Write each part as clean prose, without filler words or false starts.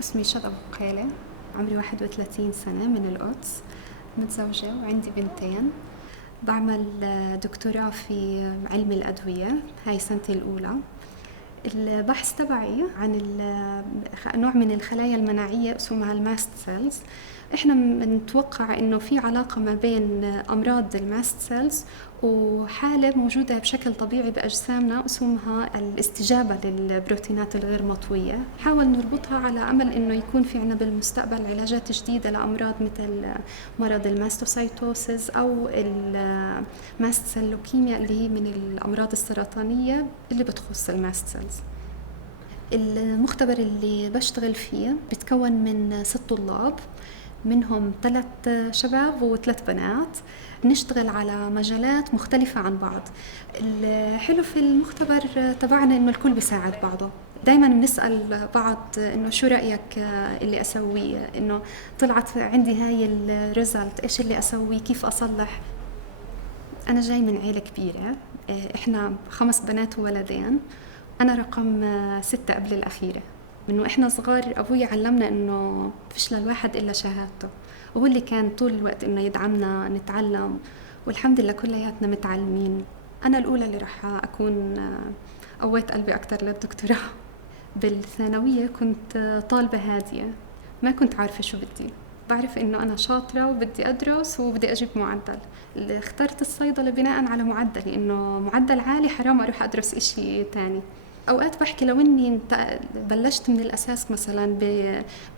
اسمي شذى بقيلة، عمري 31 سنة، من القدس، متزوجة وعندي بنتين. بعمل دكتوراه في علم الأدوية، هاي سنتي الأولى. البحث تبعي عن نوع من الخلايا المناعية اسمها الماست سيلز. احنا بنتوقع انه في علاقة ما بين امراض الماست سيلز وحالة موجودة بشكل طبيعي بأجسامنا اسمها الاستجابة للبروتينات الغير مطوية. نحاول نربطها على أمل إنه يكون في عنا بالمستقبل علاجات جديدة لأمراض مثل مرض الماستوسايتوسيس أو الماست سيل لوكيميا اللي هي من الأمراض السرطانية اللي بتخص الماست سيلز. المختبر اللي بشتغل فيه بيتكون من 6 طلاب، منهم 3 شباب و3 بنات. نشتغل على مجالات مختلفة عن بعض. الحلو في المختبر تبعنا إنه الكل بيساعد بعضه. دايما بنسأل بعض إنه شو رأيك اللي أسويه، إنه طلعت عندي هاي الريزلت، إيش اللي أسويه، كيف أصلح. أنا جاي من عيلة كبيرة، إحنا 5 بنات وولدين. أنا رقم 6 قبل الأخيرة. من وإحنا صغار أبوي علمنا إنه فيش للواحد إلا شهادته، وهو اللي كان طول الوقت إنه يدعمنا نتعلم، والحمد لله كلياتنا متعلمين. أنا الأولى اللي راح أكون قويت قلبي أكتر للدكتوراه. بالثانوية كنت طالبة هادية، ما كنت عارفة شو بدي. بعرف إنه أنا شاطرة وبدي أدرس وبدي أجيب معدل. اللي اخترت الصيدلة بناء على معدلي، إنه معدل عالي حرام أروح أدرس إشي تاني. أوقات بحكي لو إني بلشت من الأساس مثلا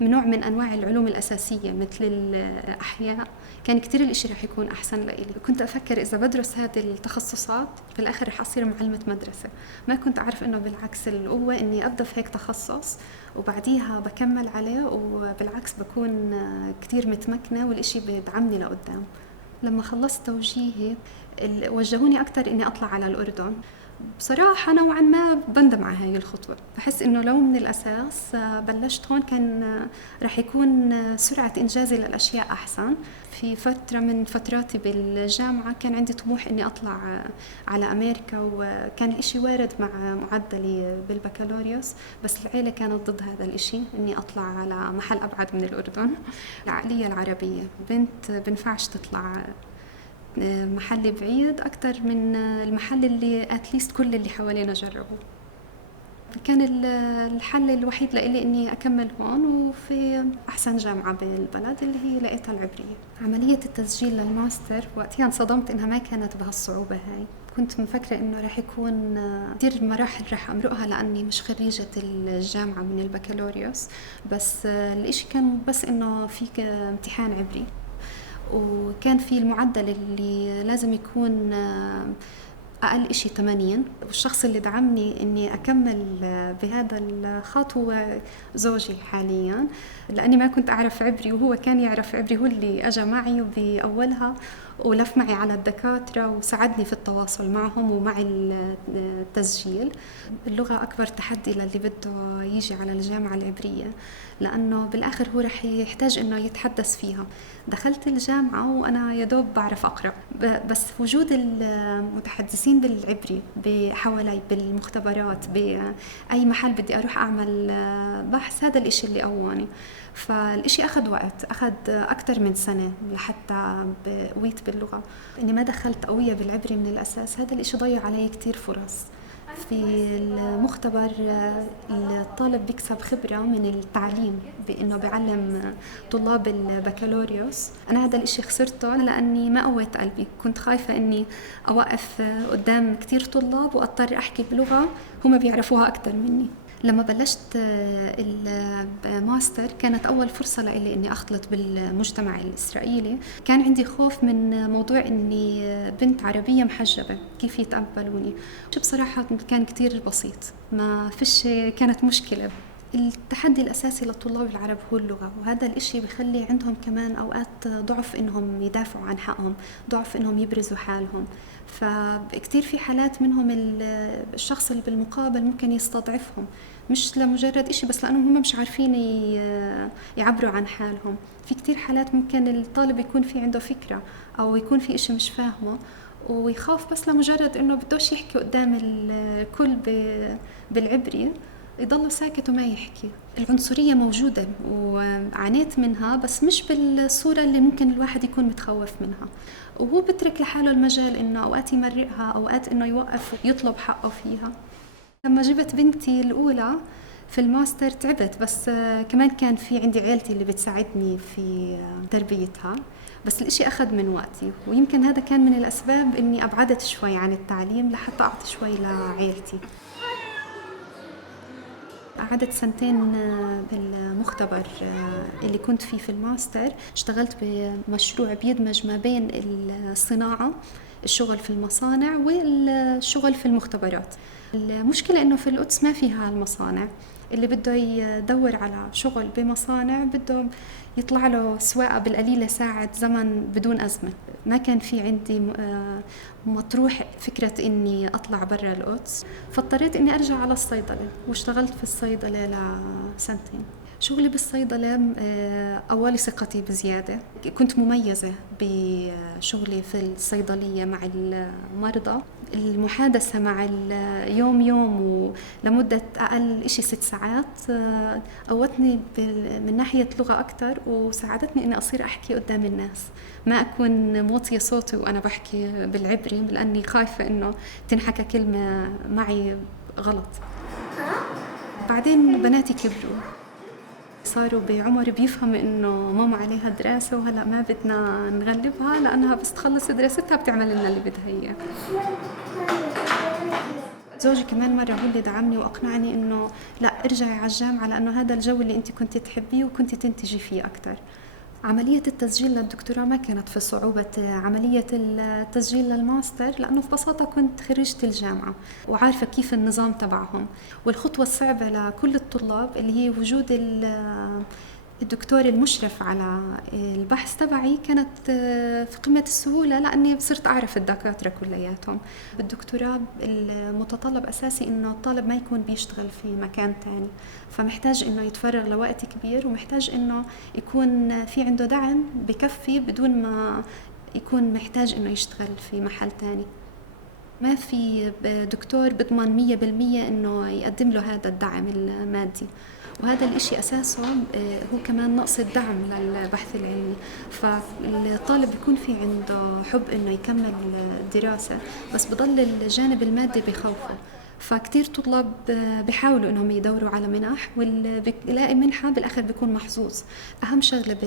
بنوع من أنواع العلوم الأساسية مثل الأحياء، كان كتير الإشي رح يكون أحسن لإلي. كنت أفكر إذا بدرس هذه التخصصات في الآخر رح أصير معلمة مدرسة. ما كنت أعرف إنه بالعكس القوة إني أبدأ في هيك تخصص وبعديها بكمل عليه، وبالعكس بكون كتير متمكنة والإشي بيدعمني لقدام. لما خلصت توجيهي وجهوني أكتر إني أطلع على الأردن. بصراحة نوعا ما بندم على هاي الخطوة، بحس إنه لو من الأساس بلشت هون كان رح يكون سرعة إنجازي للأشياء أحسن. في فترة من فتراتي بالجامعة كان عندي طموح إني أطلع على أمريكا، وكان الإشي وارد مع معدلي بالبكالوريوس، بس العيلة كانت ضد هذا الإشي إني أطلع على محل أبعد من الأردن. العقلية العربية بنت بنفعش تطلع محل بعيد أكتر من المحل اللي أتليست كل اللي حوالينا جربوا. كان الحل الوحيد لإلي إني أكمل هون وفي أحسن جامعة بالبلد اللي هي لقيتها العبرية. عملية التسجيل للماستر وقتها انصدمت إنها ما كانت بهالصعوبة هاي. كنت مفكرة إنه رح يكون كتير مراحل رح أمرقها لأني مش خريجة الجامعة من البكالوريوس، بس الإشي كان بس إنه فيك امتحان عبري، وكان في المعدل اللي لازم يكون أقل إشي 80. والشخص اللي دعمني إني أكمل بهذا الخط هو زوجي حاليا، لأني ما كنت أعرف عبري وهو كان يعرف عبري. هو اللي أجا معي بأولها ولف معي على الدكاترة وساعدني في التواصل معهم ومع التسجيل. اللغة أكبر تحدي للي بده يجي على الجامعة العبرية، لأنه بالآخر هو رح يحتاج إنه يتحدث فيها. دخلت الجامعة وأنا يدوب بعرف أقرأ، بس وجود المتحدثين بالعبري حوالي بالمختبرات بأي محل بدي أروح أعمل بحث، هذا الإشي اللي قواني. فالإشي أخذ وقت، أخذ أكتر من سنة لحتى قويت باللغة. إني ما دخلت قوية بالعبري من الأساس، هذا الإشي ضيع علي كتير فرص. في المختبر الطالب بيكسب خبرة من التعليم بأنه بيعلم طلاب البكالوريوس. أنا هذا الإشي خسرته لأني ما قويت قلبي، كنت خايفة أني أوقف قدام كتير طلاب وأضطر أحكي بلغة هم بيعرفوها أكتر مني. لما بلشت الماستر كانت أول فرصة لإلي إني أختلط بالمجتمع الإسرائيلي. كان عندي خوف من موضوع إني بنت عربية محجبة كيف يتقبلوني. بصراحة كان كتير بسيط، ما فيش كانت مشكلة. التحدي الأساسي للطلاب العرب هو اللغة، وهذا الإشي بيخلي عندهم كمان أوقات ضعف إنهم يدافعوا عن حقهم، ضعف إنهم يبرزوا حالهم. فكتير في حالات منهم الشخص اللي بالمقابل ممكن يستضعفهم، مش لمجرد إشي بس لأنهم هم مش عارفين يعبروا عن حالهم. في كتير حالات ممكن الطالب يكون في عنده فكرة أو يكون في إشي مش فاهمه ويخاف بس لمجرد إنه بدوش يحكي قدام الكل بالعبري، يضل ساكت وما يحكي. العنصرية موجودة وعانيت منها، بس مش بالصورة اللي ممكن الواحد يكون متخوف منها، وهو بترك لحاله المجال إنه أوقات يمرقها، أوقات إنه يوقف ويطلب حقه فيها. لما جبت بنتي الأولى في الماستر تعبت، بس كمان كان في عندي عيلتي اللي بتساعدني في تربيتها، بس الإشي أخذ من وقتي، ويمكن هذا كان من الأسباب إني أبعدت شوي عن التعليم لحتى أعطي شوي لعيلتي. قعدت سنتين بالمختبر اللي كنت فيه في الماستر. اشتغلت بمشروع بيدمج ما بين الصناعة، الشغل في المصانع والشغل في المختبرات. المشكلة إنه في القدس ما فيها المصانع، اللي بده يدور على شغل بمصانع بده يطلع له سواقة بالقليلة ساعة زمن بدون أزمة. ما كان في عندي مطروح فكرة إني أطلع برا القدس، فاضطريت إني أرجع على الصيدلة، واشتغلت في الصيدلة لسنتين. شغلي بالصيدلة أولي ثقتي بزيادة. كنت مميزة بشغلي في الصيدلية مع المرضى. المحادثة مع اليوم يوم ولمدة أقل إشي 6 ساعات قوتني من ناحية لغة أكتر، وساعدتني إني أصير أحكي قدام الناس، ما أكون موطية صوتي وأنا بحكي بالعبري، لأني خايفة إنه تنحكى كلمة معي غلط. بعدين بناتي كبروا، صاروا بعمر بيفهموا إنه ماما عليها دراسة وهلأ ما بدنا نغلبها، لأنها بس تخلص دراستها بتعمل لنا اللي بدها إياه. زوجي كمان مرة هو اللي دعمني وأقنعني إنه لا، ارجعي على الجامعة، لأنه هذا الجو اللي أنت كنت تحبيه وكنت تنتجي فيه أكتر. عملية التسجيل للدكتوراه ما كانت في صعوبة عملية التسجيل للماستر، لأنه في بساطة كنت خريجة الجامعة وعارفة كيف النظام تبعهم. والخطوة الصعبة لكل الطلاب اللي هي وجود الدكتور المشرف على البحث تبعي كانت في قمة السهولة، لأني صرت أعرف الدكاترة كلياتهم. بالدكتوراه المتطلب أساسي إنه الطالب ما يكون بيشتغل في مكان تاني، فمحتاج إنه يتفرغ لوقت كبير، ومحتاج إنه يكون في عنده دعم بكفي بدون ما يكون محتاج إنه يشتغل في محل تاني. ما في دكتور بضمن 100% إنه يقدم له هذا الدعم المادي، وهذا الإشي أساسه هو كمان نقص الدعم للبحث العلمي. فالطالب بيكون في عنده حب إنه يكمل الدراسة، بس بضل الجانب المادي بخوفه. فكتير طلاب بيحاولوا إنهم يدوروا على منح، واللي بيلاقي منحة بالآخر بيكون محظوظ. أهم شغلة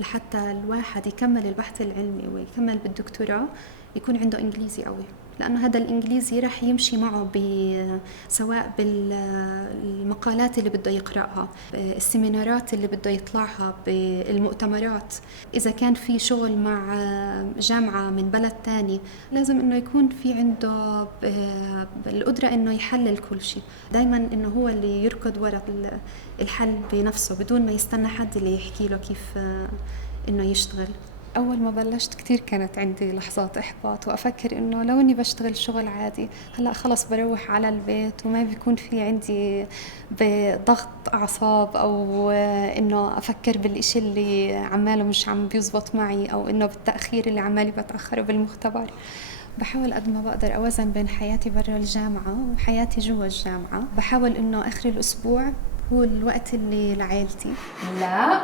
لحتى الواحد يكمل البحث العلمي ويكمل بالدكتوراه يكون عنده إنجليزي قوي، لأنه هذا الإنجليزي رح يمشي معه سواء بالمقالات اللي بده يقرأها، السيمينارات اللي بده يطلعها، بالمؤتمرات. إذا كان في شغل مع جامعة من بلد تاني لازم إنه يكون في عنده القدرة إنه يحلل كل شيء، دايما إنه هو اللي يركض وراء الحل بنفسه بدون ما يستنى حد اللي يحكي له كيف إنه يشتغل. أول ما بلشت كتير كانت عندي لحظات إحباط، وأفكر إنه لو إني بشتغل شغل عادي هلأ خلص بروح على البيت وما بيكون في عندي بضغط أعصاب، أو إنه أفكر بالإشي اللي عماله مش عم بيزبط معي، أو إنه بالتأخير اللي عمالي بتأخره بالمختبر. بحاول قد ما بقدر أوازن بين حياتي برا الجامعة وحياتي جوا الجامعة. بحاول إنه آخر الأسبوع هو الوقت اللي لعائلتي. لا،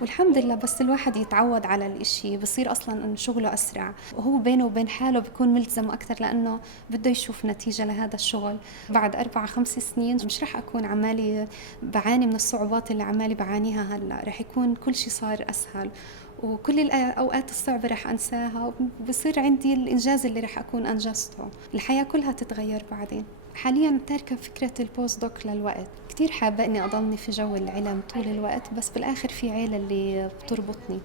والحمد لله بس الواحد يتعود على الإشي بصير أصلاً إن شغله أسرع، وهو بينه وبين حاله بيكون ملزم أكتر، لأنه بده يشوف نتيجة لهذا الشغل. بعد 4-5 سنين مش رح أكون عمالي بعاني من الصعوبات اللي عمالي بعانيها هلأ، رح يكون كل شي صار أسهل، وكل الأوقات الصعبة رح أنساها، وبصير عندي الإنجاز اللي رح أكون أنجزته. الحياة كلها تتغير بعدين. حالياً تاركة فكرة البوست دوك للوقت، كتير حابة إني أضلني في جو العلم طول الوقت، بس بالآخر في عيلة اللي بتربطني.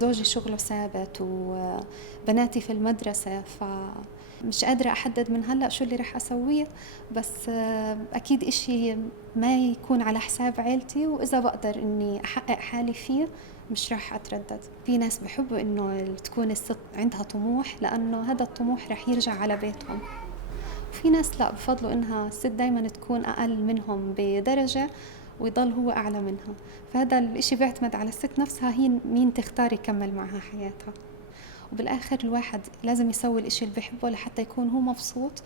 زوجي شغله ثابت وبناتي في المدرسة، فمش قادرة أحدد من هلأ شو اللي رح أسويه، بس أكيد إشي ما يكون على حساب عيلتي، وإذا بقدر إني أحقق حالي فيه مش راح أتردد. في ناس بحبوا إنه تكون الست عندها طموح، لأنه هذا الطموح رح يرجع على بيتهم. في ناس لا، بفضلوا إنها الست دايما تكون أقل منهم بدرجة ويضل هو أعلى منها. فهذا الإشي بيعتمد على الست نفسها، هي مين تختار يكمل معها حياتها. وبالآخر الواحد لازم يسوي الإشي اللي بيحبه لحتى يكون هو مبسوط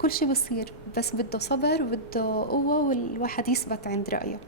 كل شي بصير، بس بده صبر وبده قوة والواحد يثبت عند رأيه.